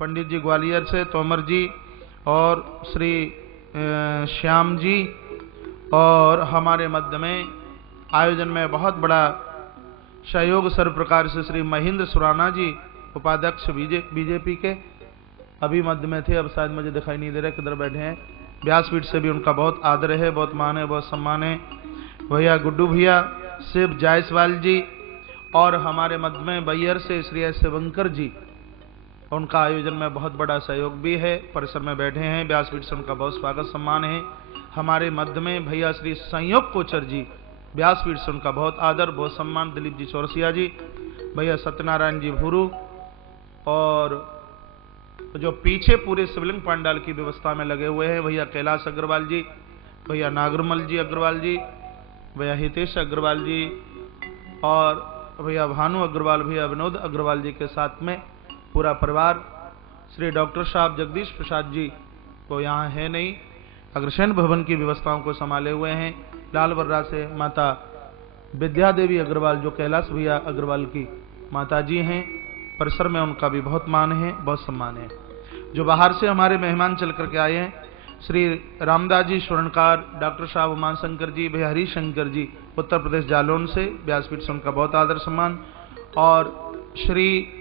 पंडित जी ग्वालियर से, तोमर जी और श्री श्याम जी, और हमारे मध्य में आयोजन में बहुत बड़ा सहयोग सर्व प्रकार से श्री महेंद्र सुराना जी, उपाध्यक्ष बीजेपी के, अभी मध्य में थे, अब शायद मुझे दिखाई नहीं दे रहा किधर बैठे हैं। व्यासपीठ से भी उनका बहुत आदर है, बहुत मान है, बहुत सम्मान है। भैया गुड्डू भैया, शिव जायसवाल जी, और हमारे मध्य में बैयर से श्री एस शिवंकर जी, उनका आयोजन में बहुत बड़ा सहयोग भी है, परिसर में बैठे हैं। व्यासपीठ से उनका बहुत स्वागत सम्मान है। हमारे मध्य में भैया श्री संयोग कोचर जी, व्यासपीठ से उनका बहुत आदर, बहुत सम्मान। दिलीप जी चौरसिया जी, भैया सत्यनारायण जी भूरू, और जो पीछे पूरे शिवलिंग पंडाल की व्यवस्था में लगे हुए हैं भैया कैलाश अग्रवाल जी, भैया नागरमल जी अग्रवाल जी, भैया हितेश अग्रवाल जी, और भैया भानु अग्रवाल, भैया विनोद अग्रवाल जी के साथ में पूरा परिवार। श्री डॉक्टर साहब जगदीश प्रसाद जी को यहाँ है नहीं, अग्रसेन भवन की व्यवस्थाओं को संभाले हुए हैं। लाल बर्रा से माता विद्या देवी अग्रवाल, जो कैलाश भैया अग्रवाल की माता जी हैं, परिसर में उनका भी बहुत मान है, बहुत सम्मान है। जो बाहर से हमारे मेहमान चल करके आए हैं, श्री रामदास जी स्वर्णकार, डॉक्टर साहब उमाशंकर जी, भैया हरिशंकर जी, उत्तर प्रदेश जालौन से, व्यासपीठ से उनका बहुत आदर सम्मान। और श्री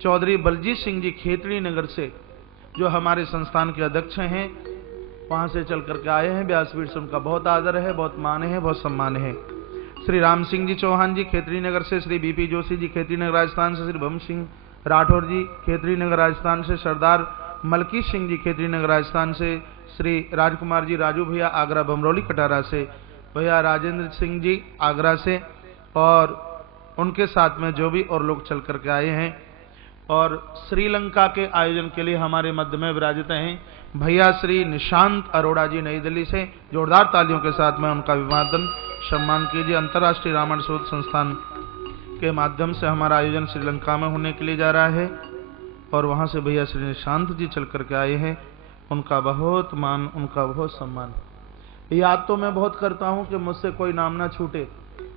चौधरी बलजीत सिंह जी खेतड़ी नगर से, जो हमारे संस्थान के अध्यक्ष हैं, वहां से चल करके आए हैं, व्यासपीठ से उनका बहुत आदर है, बहुत मान है, बहुत सम्मान है। श्री राम सिंह जी चौहान जी खेतड़ी नगर से, श्री बीपी जोशी जी खेतड़ी नगर राजस्थान से, श्री भम सिंह राठौर जी खेतड़ी नगर राजस्थान से, सरदार मलकी सिंह जी खेतड़ी नगर राजस्थान से, श्री राजकुमार जी राजू भैया आगरा बमरौली कटारा से, भैया राजेंद्र सिंह जी आगरा से, और उनके साथ में जो भी और लोग चल करके आए हैं। और श्रीलंका के आयोजन के लिए हमारे मध्य में विराजित हैं भैया श्री निशांत अरोड़ा जी नई दिल्ली से, जोरदार तालियों के साथ में उनका अभिवादन सम्मान कीजिए। अंतर्राष्ट्रीय रामायण शोध संस्थान के माध्यम से हमारा आयोजन श्रीलंका में होने के लिए जा रहा है, और वहां से भैया श्री निशांत जी चल करके आए हैं, उनका बहुत मान, उनका बहुत सम्मान। याद तो मैं बहुत करता हूं कि मुझसे कोई नाम ना छूटे,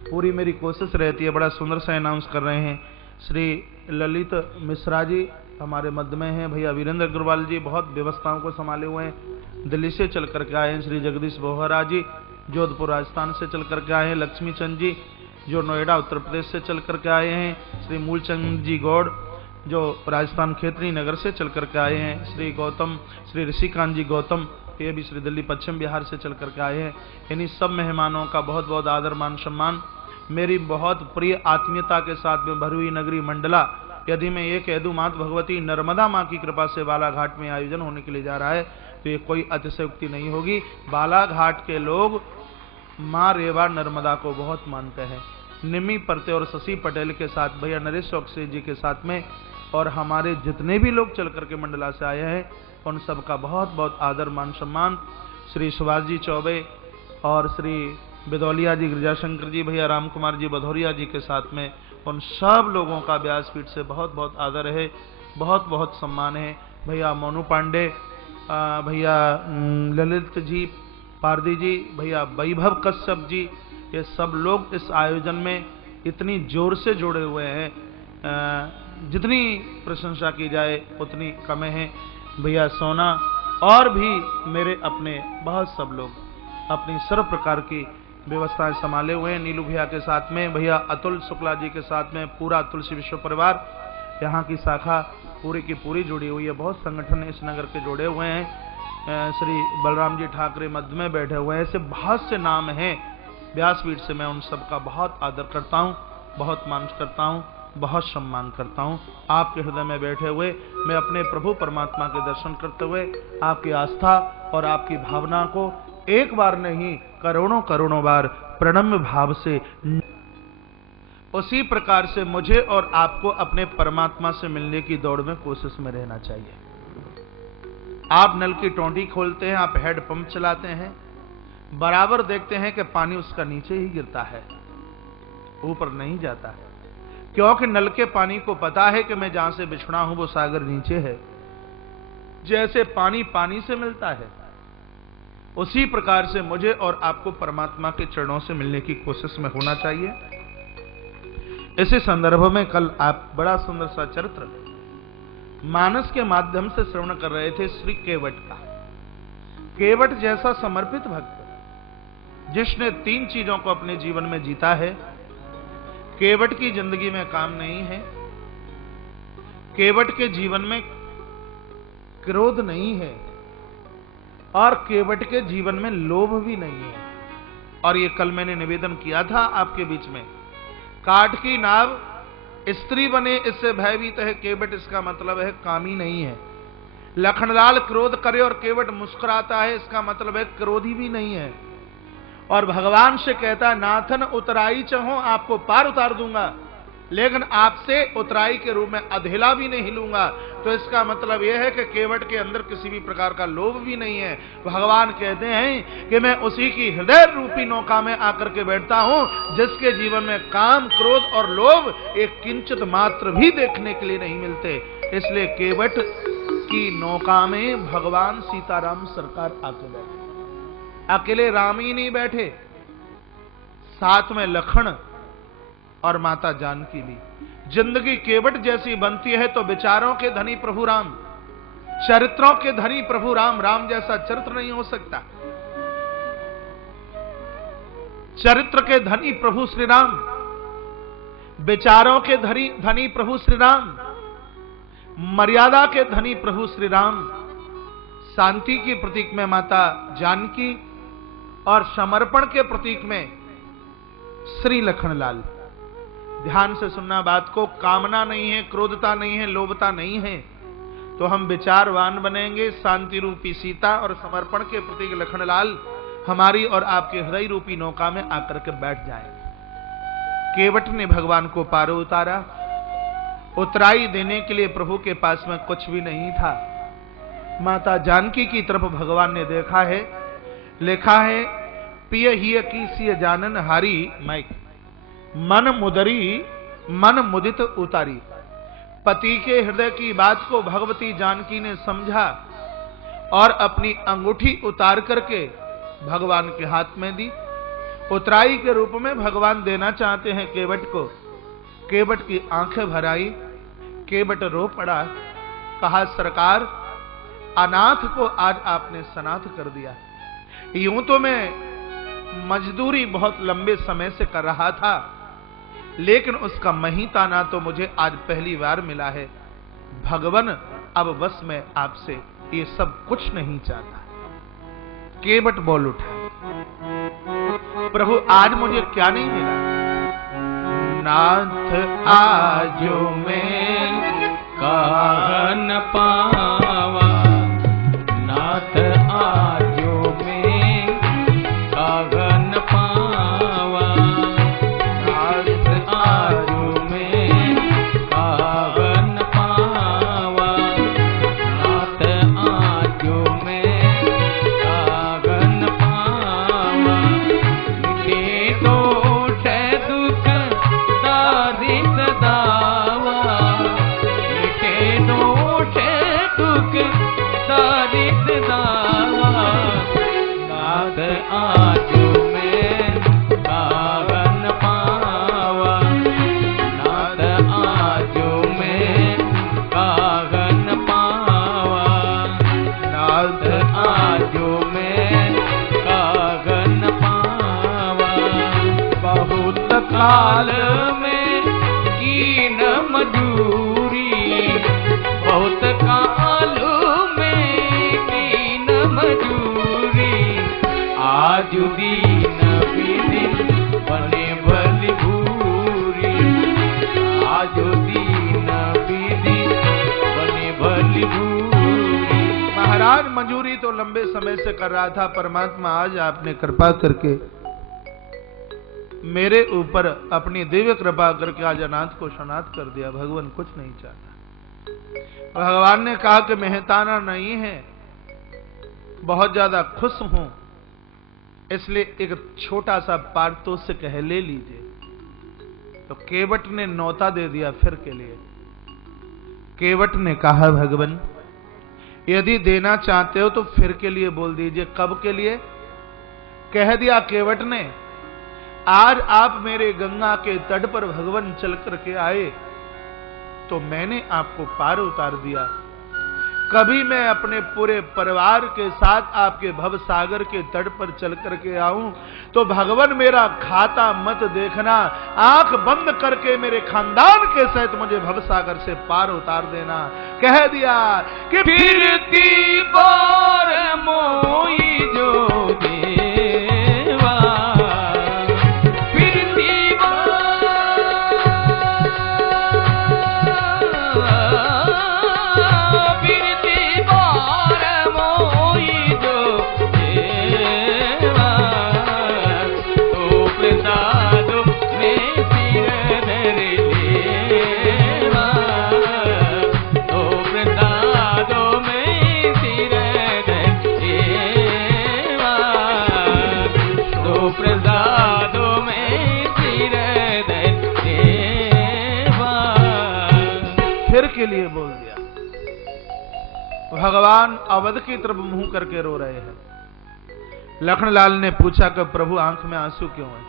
पूरी मेरी कोशिश रहती है। बड़ा सुंदर सा अनाउंस कर रहे हैं श्री ललित मिश्रा जी, हमारे मध्य में हैं। भैया वीरेंद्र अग्रवाल जी बहुत व्यवस्थाओं को संभाले हुए हैं, दिल्ली से चल करके आए हैं। श्री जगदीश बोहरा जी जोधपुर राजस्थान से चल करके आए हैं। लक्ष्मी चंद जी जो नोएडा उत्तर प्रदेश से चल करके आए हैं। श्री मूलचंद जी गौड़ जो राजस्थान खेतरी नगर से चल करके आए हैं। श्री ऋषिकांत जी गौतम, ये भी श्री दिल्ली पश्चिम बिहार से चल करके आए हैं। इन्हीं सब मेहमानों का बहुत बहुत आदर मान सम्मान। मेरी बहुत प्रिय आत्मीयता के साथ में भरी हुई नगरी मंडला, यदि मैं ये कह दूं माता भगवती नर्मदा माँ की कृपा से बालाघाट में आयोजन होने के लिए जा रहा है, तो ये कोई अतिशयोक्ति नहीं होगी। बालाघाट के लोग माँ रेवा नर्मदा को बहुत मानते हैं। निमी परते और शशि पटेल के साथ, भैया नरेश चौकसी जी के साथ में, और हमारे जितने भी लोग चल करके मंडला से आए हैं, उन सब का बहुत बहुत आदर मान सम्मान। श्री सुभाष जी चौबे और श्री बिदौलिया जी गिरजाशंकर जी, भैया राम कुमार जी भदौरिया जी के साथ में, उन सब लोगों का व्यासपीठ से बहुत बहुत आदर है, बहुत बहुत सम्मान है। भैया मोनू पांडे, भैया ललित जी पारदी जी, भैया वैभव कश्यप जी, ये सब लोग इस आयोजन में इतनी जोर से जुड़े हुए हैं, जितनी प्रशंसा की जाए उतनी कम है। भैया सोना और भी मेरे अपने बहुत सब लोग अपनी सर्व प्रकार की व्यवस्थाएं संभाले हुए हैं। नीलू भैया के साथ में, भैया अतुल शुक्ला जी के साथ में पूरा तुलसी विश्व परिवार, यहाँ की शाखा पूरी की पूरी जुड़ी हुई है। बहुत संगठन इस नगर के जुड़े हुए हैं। श्री बलराम जी ठाकरे मध्य में बैठे हुए हैं। ऐसे बहुत से नाम हैं। व्यासपीठ से मैं उन सब का बहुत आदर करता हूँ, बहुत मान करता हूँ, बहुत सम्मान करता हूँ। आपके हृदय में बैठे हुए मैं अपने प्रभु परमात्मा के दर्शन करते हुए आपकी आस्था और आपकी भावना को एक बार नहीं करोड़ों करोड़ों बार प्रणम्य भाव से, उसी प्रकार से मुझे और आपको अपने परमात्मा से मिलने की दौड़ में कोशिश में रहना चाहिए। आप नल की टोंटी खोलते हैं, आप हेड पंप चलाते हैं, बराबर देखते हैं कि पानी उसका नीचे ही गिरता है, ऊपर नहीं जाता है, क्योंकि नल के पानी को पता है कि मैं जहां से बिछड़ा हूं वो सागर नीचे है। जैसे पानी पानी से मिलता है, उसी प्रकार से मुझे और आपको परमात्मा के चरणों से मिलने की कोशिश में होना चाहिए। इसी संदर्भ में कल आप बड़ा सुंदर सा चरित्र मानस के माध्यम से श्रवण कर रहे थे श्री केवट का। केवट जैसा समर्पित भक्त जिसने 3 चीजों को अपने जीवन में जीता है, केवट की जिंदगी में काम नहीं है, केवट के जीवन में क्रोध नहीं है और केवट के जीवन में लोभ भी नहीं है। और ये कल मैंने निवेदन किया था आपके बीच में, काठ की नाव स्त्री बने इससे भयभीत है केवट, इसका मतलब है कामी नहीं है। लखनलाल क्रोध करे और केवट मुस्कुराता है, इसका मतलब है क्रोधी भी नहीं है। और भगवान से कहता है नाथन उतराई चाहो आपको पार उतार दूंगा, लेकिन आपसे उतराई के रूप में अधेला भी नहीं हिलूंगा। तो इसका मतलब यह है कि केवट के अंदर किसी भी प्रकार का लोभ भी नहीं है। भगवान कहते हैं कि मैं उसी की हृदय रूपी नौका में आकर के बैठता हूं जिसके जीवन में काम, क्रोध और लोभ एक किंचित मात्र भी देखने के लिए नहीं मिलते। इसलिए केवट की नौका में भगवान सीताराम सरकार आके बैठे। अकेले राम ही नहीं बैठे, साथ में लखन और माता जानकी भी। जिंदगी केवट जैसी बनती है तो विचारों के धनी प्रभु राम, चरित्रों के धनी प्रभु राम, राम जैसा चरित्र नहीं हो सकता। चरित्र के धनी प्रभु श्री राम, विचारों के धनी प्रभु श्री राम, मर्यादा के धनी प्रभु श्री राम, शांति की प्रतीक में माता जानकी और समर्पण के प्रतीक में श्री लखनलाल। ध्यान से सुनना बात को, कामना नहीं है, क्रोधता नहीं है, लोभता नहीं है, तो हम विचारवान बनेंगे। शांति रूपी सीता और समर्पण के प्रतीक लखनलाल हमारी और आपके हृदय रूपी नौका में आकर के बैठ जाएंगे। केवट ने भगवान को पार उतारा। उतराई देने के लिए प्रभु के पास में कुछ भी नहीं था। माता जानकी की तरफ भगवान ने देखा है, लिखा है पिय हिय की सिय जानन हारी मैं, मन मुदरी मन मुदित उतारी। पति के हृदय की बात को भगवती जानकी ने समझा और अपनी अंगूठी उतार करके भगवान के हाथ में दी। उतराई के रूप में भगवान देना चाहते हैं केवट को। केवट की आंखें भर आई, केवट रो पड़ा, कहा सरकार अनाथ को आज आपने सनाथ कर दिया। यूं तो मैं मजदूरी बहुत लंबे समय से कर रहा था, लेकिन उसका महीताना तो मुझे आज पहली बार मिला है। भगवान अब बस मैं आपसे ये सब कुछ नहीं चाहता। केवट बोल उठा, प्रभु आज मुझे क्या नहीं मिला? नाथ आजो मैं कहा न पावा, नाथ आजो मैं कहा न पावा, नाथ आजो मैं कहा न पावा, नाथ आजो मैं कहा न पावा। मिटे दोष दुख दारिद दावा, मिटे दोष दुख दारिद दावा, नाथ आजो मैं कहा न पावा, नाथ आजो मैं कहा न पावा, नाथ आजो मैं कहा न पावा। बहुत काल में कीन मजूरी, बहुत काल में कीन मजूरी, आज दीन विधि बने भली भूरी, आज दीन विधि बने भली भूरी। महाराज मजूरी तो लंबे समय से कर रहा था, परमात्मा आज आपने कृपा करके मेरे ऊपर अपनी दिव्य कृपा करके आज अनाथ को सनाथ कर दिया। भगवान कुछ नहीं चाहता। भगवान ने कहा कि मेहताना नहीं है, बहुत ज्यादा खुश हूं, इसलिए एक छोटा सा पारितोषिक कह ले लीजिए। तो केवट ने नौता दे दिया फिर के लिए। केवट ने कहा भगवान यदि देना चाहते हो तो फिर के लिए बोल दीजिए, कब के लिए? कह दिया केवट ने, आज आप मेरे गंगा के तट पर भगवान चल करके आए, तो मैंने आपको पार उतार दिया। कभी मैं अपने पूरे परिवार के साथ आपके भव सागर के तट पर चल करके आऊं तो भगवान मेरा खाता मत देखना, आंख बंद करके मेरे खानदान के सहित मुझे भव सागर से पार उतार देना। कह दिया कि फिरती बार मोई जो देवा, फिरती बार मोई जो देवा, तो प्रसाद में सिर धर लेवा, तो प्रसाद में सिर धर लेवा, तो प्रसाद में सिर धर लेवा। फिर के लिए बोल दिया। भगवान अवध की तरफ मुंह करके रो रहे हैं। लखनलाल ने पूछा कि प्रभु आंख में आंसू क्यों है?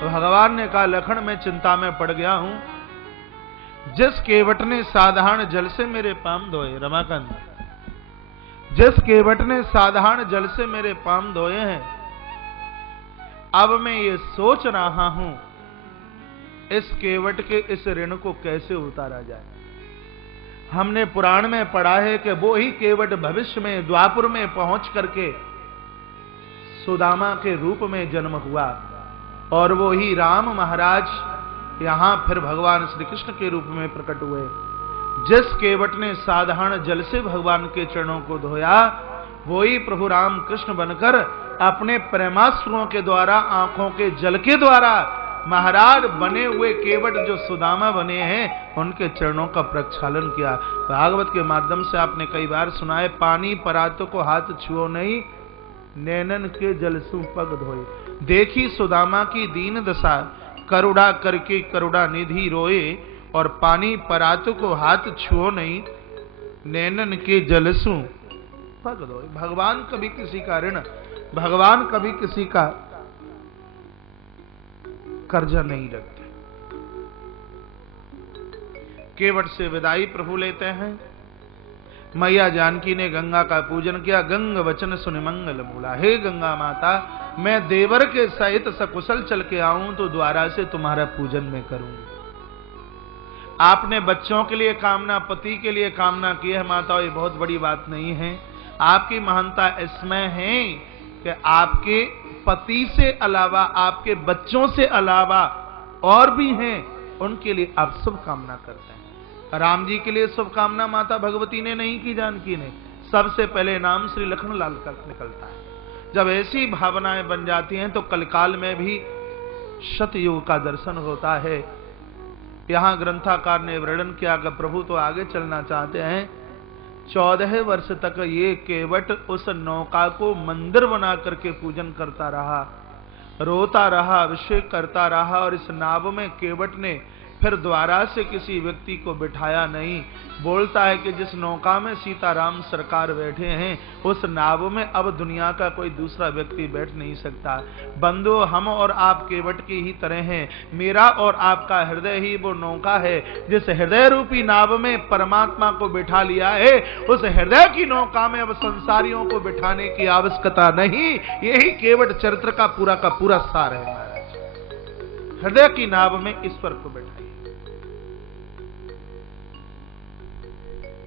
तो भगवान ने कहा, लखन मैं चिंता में पड़ गया हूं। जिस केवट ने साधारण जल से मेरे पांव धोए, रमाकांत, जिस केवट ने साधारण जल से मेरे पांव धोए हैं, अब मैं ये सोच रहा हूं इस केवट के इस ऋण को कैसे उतारा जाए। हमने पुराण में पढ़ा है कि वो ही केवट भविष्य में द्वापुर में पहुंच करके सुदामा के रूप में जन्म हुआ और वो ही राम महाराज यहां फिर भगवान श्री कृष्ण के रूप में प्रकट हुए। जिस केवट ने साधारण जल से भगवान के चरणों को धोया, वो ही प्रभु राम कृष्ण बनकर अपने प्रेमाश्रुओं के द्वारा, आंखों के जल के द्वारा महाराज बने हुए केवट जो सुदामा बने हैं, उनके चरणों का प्रक्षालन किया। भागवत के माध्यम से आपने कई बार सुना है, पानी परातों को हाथ छुओ नहीं, नैनन के जल सु पग धोए। देखी सुदामा की दीन दशा, करुणा करके करुणा निधि रोए, और पानी परातों को हाथ छुओ नहीं, नैनन के जल सु पग धोए। भगवान कभी किसी का ऋण, भगवान कभी किसी का कर्जा नहीं रखते। केवट से विदाई प्रभु लेते हैं। मैया जानकी ने गंगा का पूजन किया। गंग वचन सुन मंगल मूला, हे गंगा माता, मैं देवर के सहित सकुशल चल के आऊं तो द्वारा से तुम्हारा पूजन मैं करूंगी। आपने बच्चों के लिए कामना, पति के लिए कामना की है माता, ये बहुत बड़ी बात नहीं है। आपकी महानता इसमें है कि आपके पति से अलावा, आपके बच्चों से अलावा और भी हैं, उनके लिए आप शुभ कामना करते हैं। राम जी के लिए शुभ कामना माता भगवती ने नहीं की, जानकी ने। सबसे पहले नाम श्री लखनलाल का निकलता है। जब ऐसी भावनाएं बन जाती हैं तो कलकाल में भी शतयुग का दर्शन होता है। यहां ग्रंथाकार ने वर्णन किया कि प्रभु तो आगे चलना चाहते हैं। 14 वर्ष तक ये केवट उस नौका को मंदिर बना करके पूजन करता रहा, रोता रहा, अभिषेक करता रहा, और इस नाव में केवट ने फिर द्वारा से किसी व्यक्ति को बिठाया नहीं। बोलता है कि जिस नौका में सीताराम सरकार बैठे हैं, उस नाव में अब दुनिया का कोई दूसरा व्यक्ति बैठ नहीं सकता। बंधु, हम और आप केवट की ही तरह हैं। मेरा और आपका हृदय ही वो नौका है जिस हृदय रूपी नाव में परमात्मा को बिठा लिया है। उस हृदय की नौका में अब संसारियों को बिठाने की आवश्यकता नहीं। यही केवट चरित्र का पूरा सार है महाराज। हृदय की नाव में ईश्वर को बिठाइए,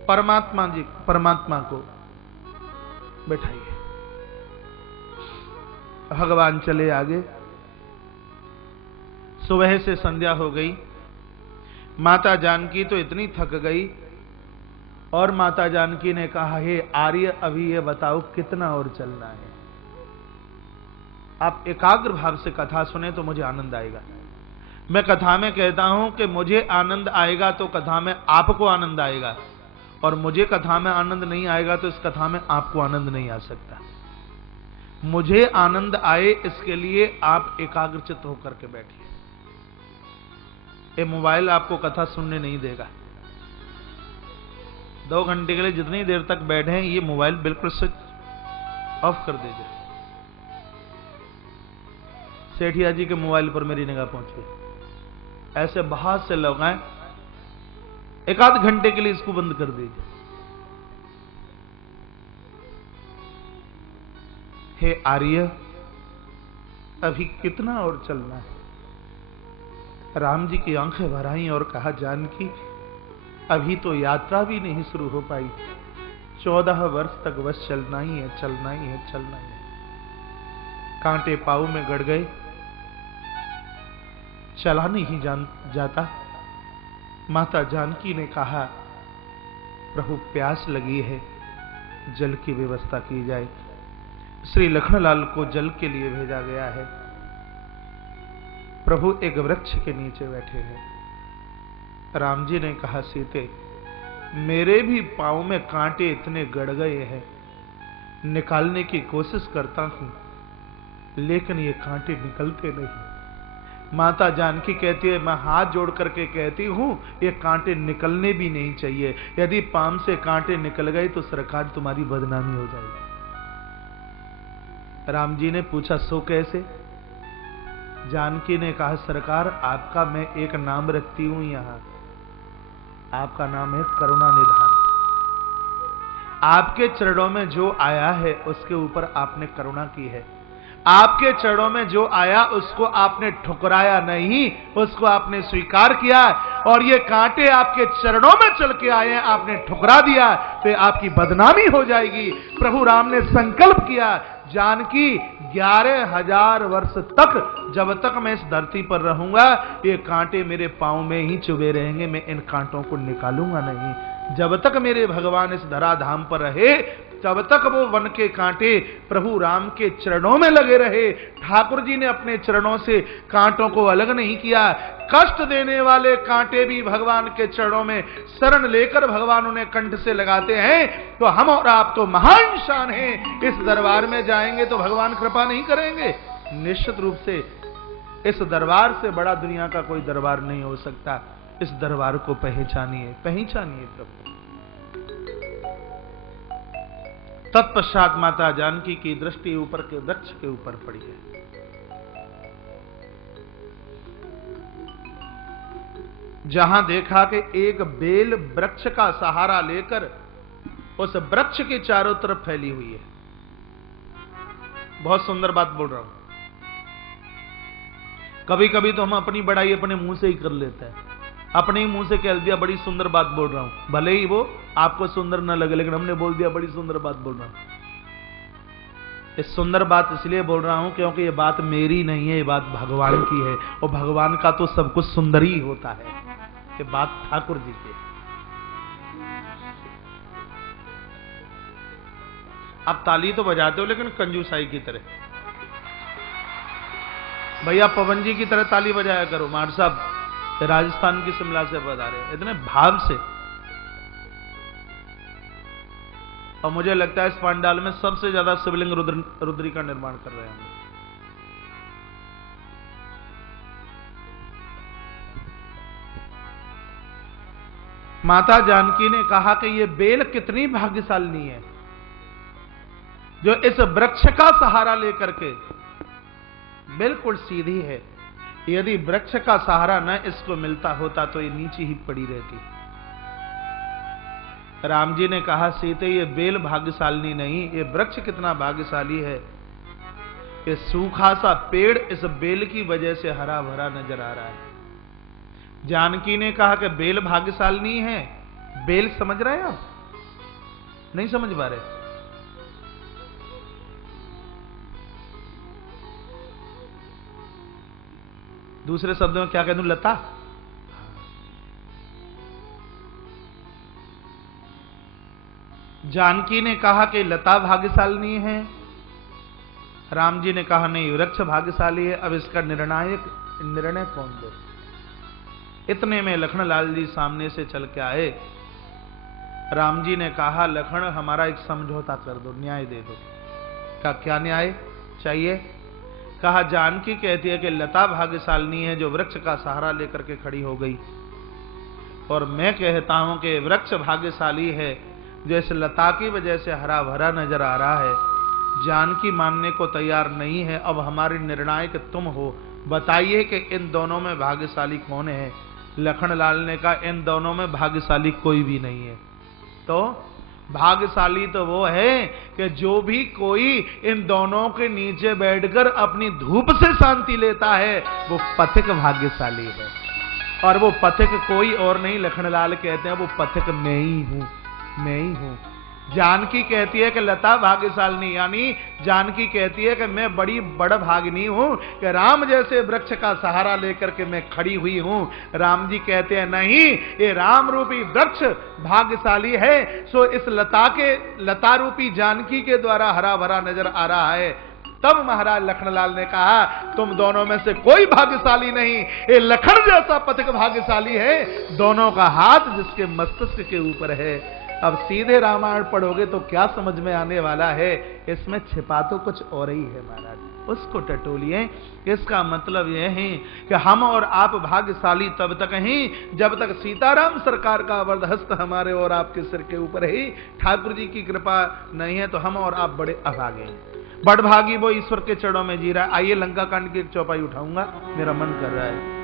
परमात्मा को बैठाइए। भगवान चले आगे। सुबह से संध्या हो गई। माता जानकी तो इतनी थक गई, और माता जानकी ने कहा, हे आर्य, अभी ये बताओ कितना और चलना है। आप एकाग्र भाव से कथा सुने तो मुझे आनंद आएगा। मैं कथा में कहता हूं कि मुझे आनंद आएगा तो कथा में आपको आनंद आएगा, और मुझे कथा में आनंद नहीं आएगा तो इस कथा में आपको आनंद नहीं आ सकता। मुझे आनंद आए इसके लिए आप एकाग्रचित्त होकर के बैठिए। ये मोबाइल आपको कथा सुनने नहीं देगा। 2 घंटे के लिए जितनी देर तक बैठे हैं, ये मोबाइल बिल्कुल स्विच ऑफ कर दीजिए। सेठिया जी के मोबाइल पर मेरी निगाह पहुंच गई। ऐसे बहुत से लोग हैं एक आध घंटे के लिए इसको बंद कर दीजिए। हे आर्य, अभी कितना और चलना है? राम जी की आंखें भर आईं और कहा, जानकी अभी तो यात्रा भी नहीं शुरू हो पाई, 14 वर्ष तक बस चलना ही है, चलना ही है, चलना ही है। कांटे पांव में गड़ गए, चला नहीं जाता। माता जानकी ने कहा, प्रभु प्यास लगी है, जल की व्यवस्था की जाए। श्री लखनलाल को जल के लिए भेजा गया है। प्रभु एक वृक्ष के नीचे बैठे हैं। राम जी ने कहा, सीते मेरे भी पांव में कांटे इतने गड़ गए हैं, निकालने की कोशिश करता हूं लेकिन ये कांटे निकलते नहीं। माता जानकी कहती है, मैं हाथ जोड़ करके कहती हूं ये कांटे निकलने भी नहीं चाहिए। यदि पांव से कांटे निकल गए तो सरकार तुम्हारी बदनामी हो जाएगी। राम जी ने पूछा, सो कैसे? जानकी ने कहा, सरकार आपका मैं एक नाम रखती हूं यहां, आपका नाम है करुणा निधान। आपके चरणों में जो आया है उसके ऊपर आपने करुणा की है। आपके चरणों में जो आया उसको आपने ठुकराया नहीं, उसको आपने स्वीकार किया। और ये कांटे आपके चरणों में चल के आए हैं, आपने ठुकरा दिया तो आपकी बदनामी हो जाएगी। प्रभु राम ने संकल्प किया, जानकी 11,000 वर्ष तक जब तक मैं इस धरती पर रहूंगा ये कांटे मेरे पांव में ही चुभे रहेंगे, मैं इन कांटों को निकालूंगा नहीं। जब तक मेरे भगवान इस धराधाम पर रहे तब तक वो वन के कांटे प्रभु राम के चरणों में लगे रहे। ठाकुर जी ने अपने चरणों से कांटों को अलग नहीं किया। कष्ट देने वाले कांटे भी भगवान के चरणों में शरण लेकर भगवान उन्हें कंठ से लगाते हैं। तो हम और आप तो महान शान हैं, इस दरबार में जाएंगे तो भगवान कृपा नहीं करेंगे? निश्चित रूप से इस दरबार से बड़ा दुनिया का कोई दरबार नहीं हो सकता। इस दरबार को पहचानिए, पहचानिए प्रभु। तत्पश्चात माता जानकी की दृष्टि ऊपर के वृक्ष के ऊपर पड़ी है। जहां देखा कि एक बेल वृक्ष का सहारा लेकर उस वृक्ष के चारों तरफ फैली हुई है। बहुत सुंदर बात बोल रहा हूं। कभी कभी तो हम अपनी बड़ाई अपने मुंह से ही कर लेते हैं, अपने ही मुंह से कह दिया बड़ी सुंदर बात बोल रहा हूं, भले ही वो आपको सुंदर न लगे लेकिन हमने बोल दिया बड़ी सुंदर बात बोल रहा हूं। इस सुंदर बात इसलिए बोल रहा हूं क्योंकि ये बात मेरी नहीं है, ये बात भगवान की है और भगवान का तो सब कुछ सुंदर ही होता है। ये बात ठाकुर जी की। आप ताली तो बजाते हो लेकिन कंजूसाई की तरह। भैया पवन जी की तरह ताली बजाया करो। मार साहब राजस्थान की शिमला से पधारे इतने भाव से, और मुझे लगता है इस पंडाल में सबसे ज्यादा शिवलिंग रुद्री का निर्माण कर रहे हैं। माता जानकी ने कहा कि ये बेल कितनी भाग्यशाली है जो इस वृक्ष का सहारा लेकर के बिल्कुल सीधी है। यदि वृक्ष का सहारा न इसको मिलता होता तो ये नीचे ही पड़ी रहती। राम जी ने कहा, सीते ये बेल भाग्यशाली नहीं, ये वृक्ष कितना भाग्यशाली है। ये सूखा सा पेड़ इस बेल की वजह से हरा भरा नजर आ रहा है। जानकी ने कहा कि बेल भाग्यशाली है। बेल समझ रहे हैं आप? नहीं समझ पा रहे? दूसरे शब्दों में क्या कह दूं, लता। जानकी ने कहा कि लता भाग्यशाली है। राम जी ने कहा नहीं, वृक्ष भाग्यशाली है। अब इसका निर्णय कौन दे? इतने में लखनलाल जी सामने से चल के आए। राम जी ने कहा, लखन हमारा एक समझौता कर दो, न्याय दे दो। का क्या न्याय चाहिए? कहा, जानकी कहती है कि लता भाग्यशाली है जो वृक्ष का सहारा लेकर के खड़ी हो गई, और मैं कहता हूं कि वृक्ष भाग्यशाली है जो इस लता की वजह से हरा भरा नजर आ रहा है। जानकी मानने को तैयार नहीं है। अब हमारे निर्णायक तुम हो, बताइए कि इन दोनों में भाग्यशाली कौन है? लखनलाल ने कहा इन दोनों में भाग्यशाली कोई भी नहीं है। तो भाग्यशाली तो वो है कि जो भी कोई इन दोनों के नीचे बैठकर अपनी धूप से शांति लेता है वो पथिक भाग्यशाली है। और वो पथिक कोई और नहीं, लखनलाल कहते हैं वो पथिक मैं ही हूं, मैं ही हूं। जानकी कहती है कि लता भाग्यशालिनी, यानी जानकी कहती है कि मैं बड़ी बड़ भागिनी हूं कि राम जैसे वृक्ष का सहारा लेकर के मैं खड़ी हुई हूं। राम जी कहते हैं नहीं, ये राम रूपी वृक्ष भाग्यशाली है, सो इस लता रूपी जानकी के द्वारा हरा भरा नजर आ रहा है। तब महाराज लखनलाल ने कहा तुम दोनों में से कोई भाग्यशाली नहीं, ये लखन जैसा पथिक भाग्यशाली है, दोनों का हाथ जिसके मस्तिष्क के ऊपर है। अब सीधे रामायण पढ़ोगे तो क्या समझ में आने वाला है, इसमें छिपा तो कुछ और ही है महाराज, उसको टटोलिए। इसका मतलब यह है कि हम और आप भाग्यशाली तब तक हैं जब तक सीताराम सरकार का वरदहस्त हमारे और आपके सिर के ऊपर है। ठाकुर जी की कृपा नहीं है तो हम और आप बड़े अभागे हैं। बड़भागी वो ईश्वर के चरणों में जी रहा है। आइए लंका कांड की एक चौपाई उठाऊंगा, मेरा मन कर रहा है।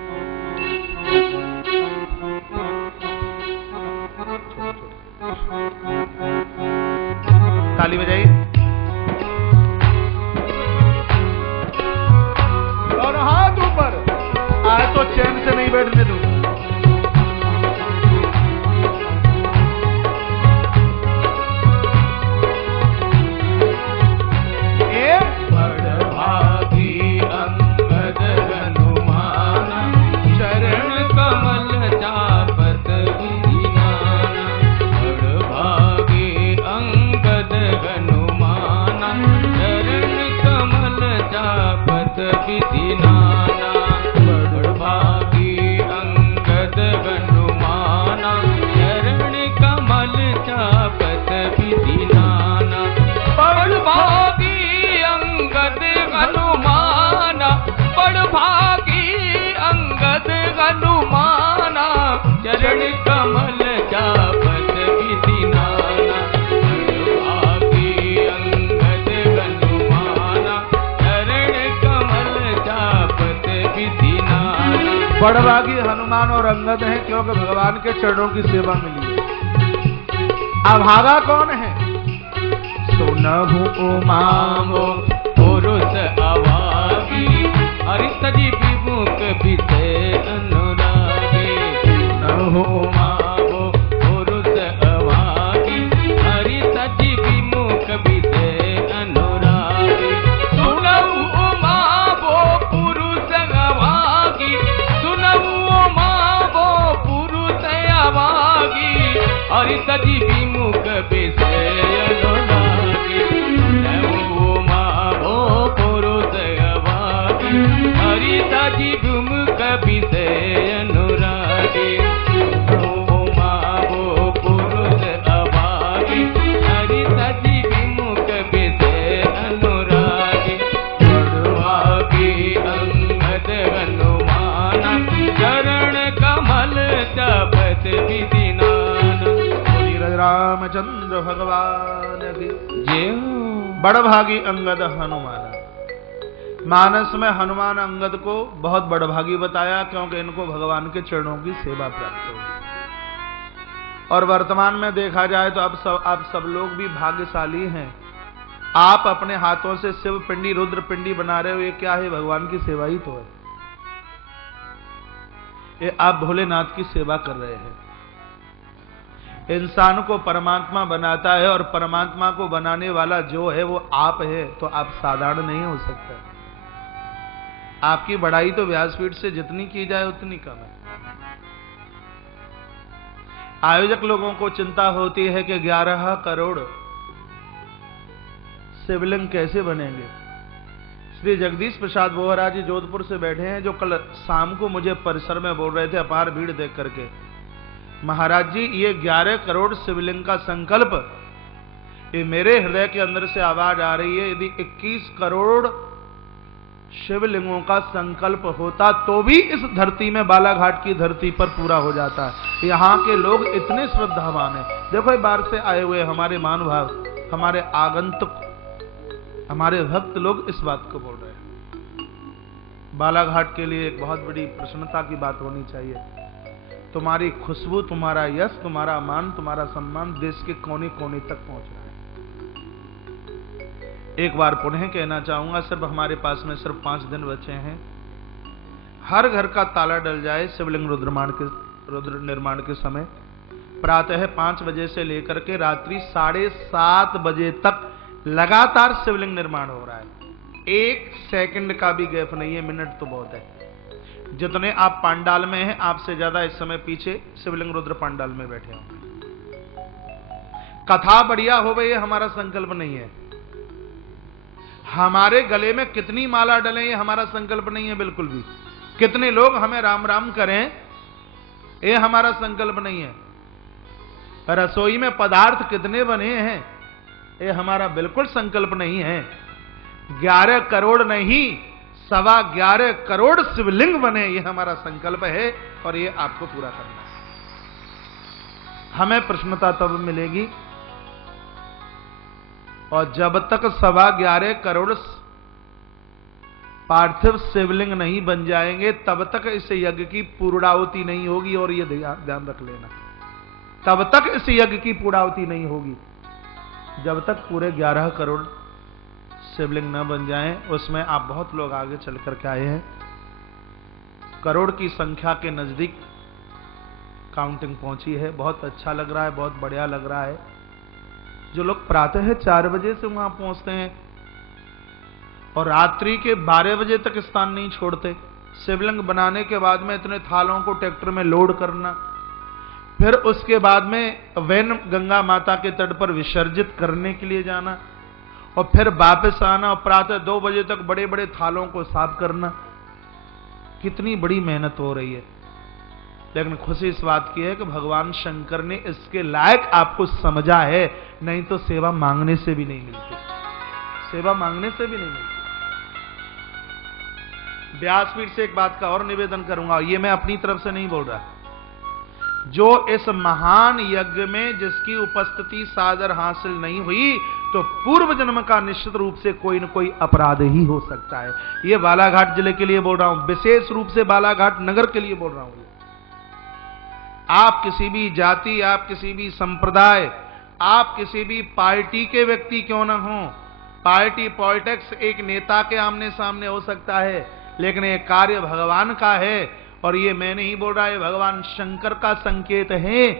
ताली बजाइए और हाथ ऊपर। आज तो चैन से नहीं बैठने दूंगा। बड़भागी हनुमान और अंगद हैं क्योंकि भगवान के चरणों की सेवा मिली है। अभागा कौन है? सुनहु उमावो पुरुष अभागी, हरित जी विमुख बिसे अनुरागी। सुनहु उमावो पुरुष अभागी, हरित जी विमुख बिसे अनुरागी। सुनहु उमावो पुरुष अभागी, हरित जी विमुख बिसे अनुरागी। नमो मावो पुरुष अभागी, हरित जी विमुख बिसे अनुरागी। नमो मावो पुरुष अभागी, हरित जी विमुख बिसे अनुरागी। बड़भागी अंगद हनुमान, चरण कमल जपत विधि रामचंद्र भगवान की जय। बड़भागी अंगद हनुमान। मानस में हनुमान अंगद को बहुत बड़भागी बताया क्योंकि इनको भगवान के चरणों की सेवा प्राप्त हो। और वर्तमान में देखा जाए तो आप सब लोग भी भाग्यशाली हैं। आप अपने हाथों से शिव पिंडी रुद्र पिंडी बना रहे हो, ये क्या है? भगवान की सेवा ही तो है। ये आप भोलेनाथ की सेवा कर रहे हैं। इंसान को परमात्मा बनाता है और परमात्मा को बनाने वाला जो है वो आप है, तो आप साधारण नहीं हो सकते। आपकी बढ़ाई तो व्यासपीठ से जितनी की जाए उतनी कम है। आयोजक लोगों को चिंता होती है कि 11 करोड़ शिवलिंग कैसे बनेंगे। श्री जगदीश प्रसाद बोहरा जी जोधपुर से बैठे हैं, जो कल शाम को मुझे परिसर में बोल रहे थे अपार भीड़ देख करके, महाराज जी ये 11 करोड़ शिवलिंग का संकल्प, ये मेरे हृदय के अंदर से आवाज आ रही है, यदि 21 करोड़ शिवलिंगों का संकल्प होता तो भी इस धरती में, बालाघाट की धरती पर पूरा हो जाता है। यहाँ के लोग इतने श्रद्धावान हैं। देखो बाहर से आए हुए हमारे महानुभाव, हमारे आगंतुक, हमारे भक्त लोग इस बात को बोल रहे हैं। बालाघाट के लिए एक बहुत बड़ी प्रसन्नता की बात होनी चाहिए। तुम्हारी खुशबू, तुम्हारा यश, तुम्हारा मान, तुम्हारा सम्मान देश के कोने कोने तक पहुंच रहा है। एक बार पुनः कहना चाहूंगा, सिर्फ हमारे पास में सिर्फ 5 दिन बचे हैं। हर घर का ताला डल जाए शिवलिंग रुद्र निर्माण के समय। प्रातः 5 बजे से लेकर के रात्रि 7:30 बजे तक लगातार शिवलिंग निर्माण हो रहा है। 1 सेकंड का भी गैप नहीं है, मिनट तो बहुत है। जितने आप पांडाल में हैं, आपसे ज्यादा इस समय पीछे शिवलिंग रुद्र पांडाल में बैठे होंगे। कथा बढ़िया हो गई, हमारा संकल्प नहीं है। हमारे गले में कितनी माला डले, ये हमारा संकल्प नहीं है बिल्कुल भी। कितने लोग हमें राम राम करें, ये हमारा संकल्प नहीं है। रसोई में पदार्थ कितने बने हैं, ये हमारा बिल्कुल संकल्प नहीं है। 11 करोड़ नहीं, 11.25 करोड़ शिवलिंग बने, ये हमारा संकल्प है और ये आपको पूरा करना है। हमें प्रसन्नता तब मिलेगी और जब तक 11.25 करोड़ पार्थिव शिवलिंग नहीं बन जाएंगे, तब तक इस यज्ञ की पूर्णाहुति नहीं होगी। और ये ध्यान रख लेना, तब तक इस यज्ञ की पूर्णाहुति नहीं होगी जब तक पूरे 11 करोड़ शिवलिंग न बन जाएं। उसमें आप बहुत लोग आगे चल करके आए हैं, करोड़ की संख्या के नजदीक काउंटिंग पहुंची है। बहुत अच्छा लग रहा है, बहुत बढ़िया लग रहा है। जो लोग प्रातः 4 बजे से वहां पहुंचते हैं और रात्रि के 12 बजे तक स्थान नहीं छोड़ते, शिवलिंग बनाने के बाद में इतने थालों को ट्रैक्टर में लोड करना, फिर उसके बाद में वैन गंगा माता के तट पर विसर्जित करने के लिए जाना और फिर वापस आना और प्रातः 2 बजे तक बड़े बड़े थालों को साफ करना, कितनी बड़ी मेहनत हो रही है। लेकिन खुशी इस बात की है कि भगवान शंकर ने इसके लायक आपको समझा है, नहीं तो सेवा मांगने से भी नहीं मिलती, सेवा मांगने से भी नहीं मिलती। व्यासपीठ से एक बात का और निवेदन करूंगा, ये मैं अपनी तरफ से नहीं बोल रहा। जो इस महान यज्ञ में जिसकी उपस्थिति सादर हासिल नहीं हुई, तो पूर्व जन्म का निश्चित रूप से कोई न कोई अपराध ही हो सकता है। ये बालाघाट जिले के लिए बोल रहा हूं, विशेष रूप से बालाघाट नगर के लिए बोल रहा हूं। आप किसी भी जाति, आप किसी भी संप्रदाय, आप किसी भी पार्टी के व्यक्ति क्यों ना हो, पार्टी पॉलिटिक्स एक नेता के आमने सामने हो सकता है, लेकिन ये कार्य भगवान का है। और ये मैं नहीं बोल रहा, है भगवान शंकर का संकेत है।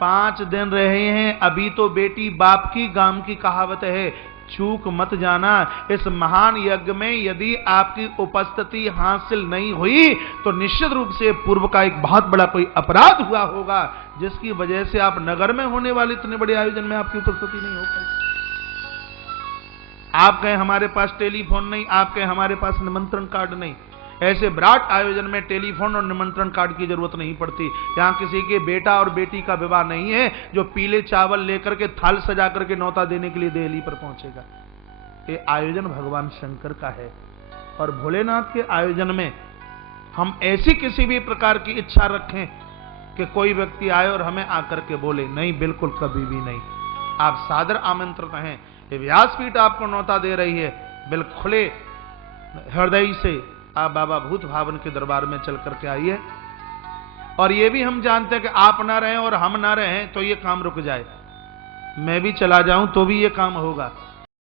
5 दिन रहे हैं, अभी तो बेटी बाप की गाम की कहावत है, चूक मत जाना। इस महान यज्ञ में यदि आपकी उपस्थिति हासिल नहीं हुई, तो निश्चित रूप से पूर्व का एक बहुत बड़ा कोई अपराध हुआ होगा, जिसकी वजह से आप नगर में होने वाले इतने बड़े आयोजन में आपकी उपस्थिति नहीं हो पाई। आप कहें हमारे पास टेलीफोन नहीं, आप कहें हमारे पास निमंत्रण कार्ड नहीं। ऐसे विराट आयोजन में टेलीफोन और निमंत्रण कार्ड की जरूरत नहीं पड़ती। यहां किसी के बेटा और बेटी का विवाह नहीं है जो पीले चावल लेकर के थाल सजा करके न्योता देने के लिए दिल्ली पर पहुंचेगा। ये आयोजन भगवान शंकर का है और भोलेनाथ के आयोजन में हम ऐसी किसी भी प्रकार की इच्छा रखें कि कोई व्यक्ति आए और हमें आकर के बोले, नहीं, बिल्कुल कभी भी नहीं। आप सादर आमंत्रित हैं। ये व्यासपीठ आपको न्योता दे रही है, बिल्कुल खुले हृदय से आप बाबा भूत भावन के दरबार में चल करके आइए। और ये भी हम जानते हैं कि आप ना रहें और हम ना रहें तो ये काम रुक जाए, मैं भी चला जाऊं तो भी ये काम होगा।